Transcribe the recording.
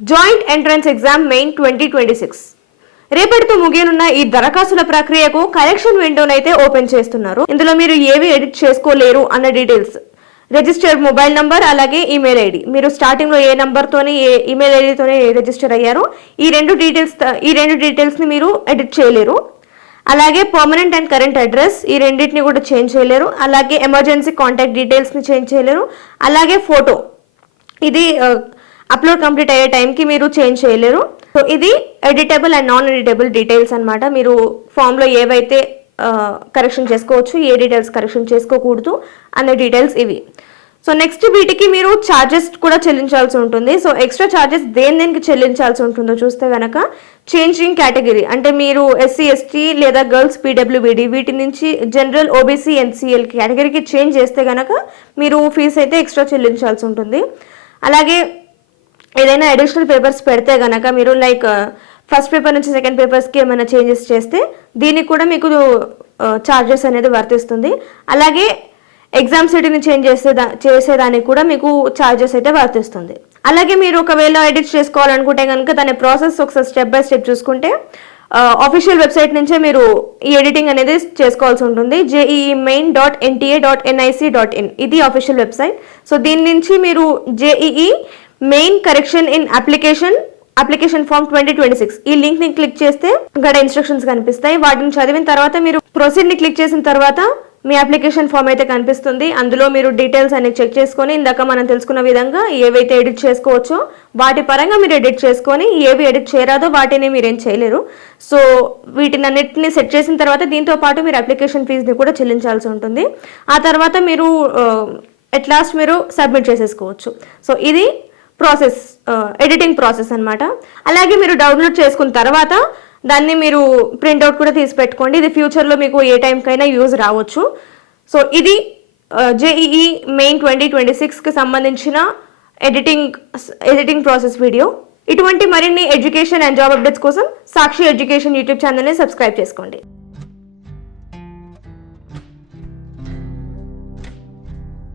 Joint entrance exam main 2026 రేపటితో ముగియనున్న ఈ దరఖాస్తుల ప్రక్రియకు కరెక్షన్ విండోనైతే ఓపెన్ చేస్తున్నారు. ఇందులో మీరు ఏవి ఎడిట్ చేసుకోలేరు అన్న డీటెయిల్స్, రిజిస్టర్డ్ మొబైల్ నంబర్ అలాగే ఈమెయిల్ ఐడి, మీరు స్టార్టింగ్ లో ఏ నంబర్ తోని ఏ ఈమెయిల్ ఐడితోనే రిజిస్టర్ అయ్యారో ఈ రెండు డీటెయిల్స్ ని మీరు ఎడిట్ చేయలేరు. అలాగే పర్మనెంట్ అండ్ కరెంట్ అడ్రస్ ఈ రెండింటిని కూడా చేంజ్ చేయలేరు. అలాగే ఎమర్జెన్సీ కాంటాక్ట్ డీటెయిల్స్ని చేంజ్ చేయలేరు. అలాగే ఫోటో ఇది అప్లోడ్ కంప్లీట్ అయ్యే టైంకి మీరు చేంజ్ చేయలేరు. సో ఇది editable and non editable details అనమాట. మీరు ఫామ్లో ఏవైతే కరెక్షన్ చేసుకోవచ్చు, ఏ డీటెయిల్స్ కరెక్షన్ చేసుకోకూడదు అనే డీటెయిల్స్ ఇవి. సో నెక్స్ట్ వీటికి మీరు ఛార్జెస్ కూడా చెల్లించాల్సి ఉంటుంది. సో ఎక్స్ట్రా ఛార్జెస్ దేనికి చెల్లించాల్సి ఉంటుందో చూస్తే కనుక చేంజింగ్ కేటగిరీ అంటే మీరు ఎస్సీ ఎస్టీ లేదా గర్ల్స్ పీడబ్ల్యూబీడీ వీటి నుంచి జనరల్ ఓబీసీ ఎన్సీఎల్ కేటగిరీకి చేంజ్ చేస్తే కనుక మీరు ఫీజు అయితే ఎక్స్ట్రా చెల్లించాల్సి ఉంటుంది. అలాగే ఏదైనా అడిషనల్ పేపర్స్ పెడితే కనుక మీరు లైక్ ఫస్ట్ పేపర్ నుంచి సెకండ్ పేపర్స్కి ఏమైనా చేంజెస్ చేస్తే దీనికి కూడా మీకు ఛార్జెస్ అనేది వర్తిస్తుంది. అలాగే ఎగ్జామ్ సిటీని చేంజ్ చేసేదానికి కూడా మీకు ఛార్జెస్ అయితే వర్తిస్తుంది. అలాగే మీరు ఒకవేళ ఎడిట్ చేసుకోవాలనుకుంటే కనుక దాని ప్రాసెస్ ఒకసారి స్టెప్ బై స్టెప్ చూసుకుంటే ఆఫీషియల్ వెబ్సైట్ నుంచే మీరు ఈ ఎడిటింగ్ అనేది చేసుకోవాల్సి ఉంటుంది. JEE-main.nta.nic.in ఇది ఆఫీషియల్ వెబ్సైట్. సో దీని నుంచి మీరు JEE main correction in application form 2026 ఈ లింక్ ని క్లిక్ చేస్తే ఇక్కడ ఇన్స్ట్రక్షన్స్ కనిపిస్తాయి. వాటిని చదివిన తర్వాత మీరు ప్రొసీడ్ ని క్లిక్ చేసిన తర్వాత మీ అప్లికేషన్ ఫామ్ అయితే కనిపిస్తుంది. అందులో మీరు డీటెయిల్స్ అన్ని చెక్ చేసుకొని ఇందాక మనం తెలుసుకున్న విధంగా ఏవైతే ఎడిట్ చేసుకోవచ్చో వాటి పరంగా మీరు ఎడిట్ చేసుకొని ఏవి ఎడిట్ చేయరాదో వాటిని మీరేం చేయలేరు. సో వీటిని అన్నిటిని సెట్ చేసిన తర్వాత దీంతో పాటు మీరు అప్లికేషన్ ఫీజుని కూడా చెల్లించాల్సి ఉంటుంది. ఆ తర్వాత మీరు ఎట్ లాస్ట్ మీరు సబ్మిట్ చేసేసుకోవచ్చు. సో ఇది ప్రాసెస్, ఎడిటింగ్ ప్రాసెస్ అనమాట. అలాగే మీరు డౌన్లోడ్ చేసుకున్న తర్వాత దాన్ని మీరు ప్రింట్అవుట్ కూడా తీసి పెట్టుకోండి. ఇది ఫ్యూచర్లో మీకు ఏ టైంకైనా యూజ్ రావచ్చు. సో ఇది JEE మెయిన్ 2026కి సంబంధించిన ఎడిటింగ్ ప్రాసెస్ వీడియో. ఇటువంటి మరిన్ని ఎడ్యుకేషన్ అండ్ జాబ్ అప్డేట్స్ కోసం సాక్షి ఎడ్యుకేషన్ యూట్యూబ్ ఛానల్ని సబ్స్క్రైబ్ చేసుకోండి.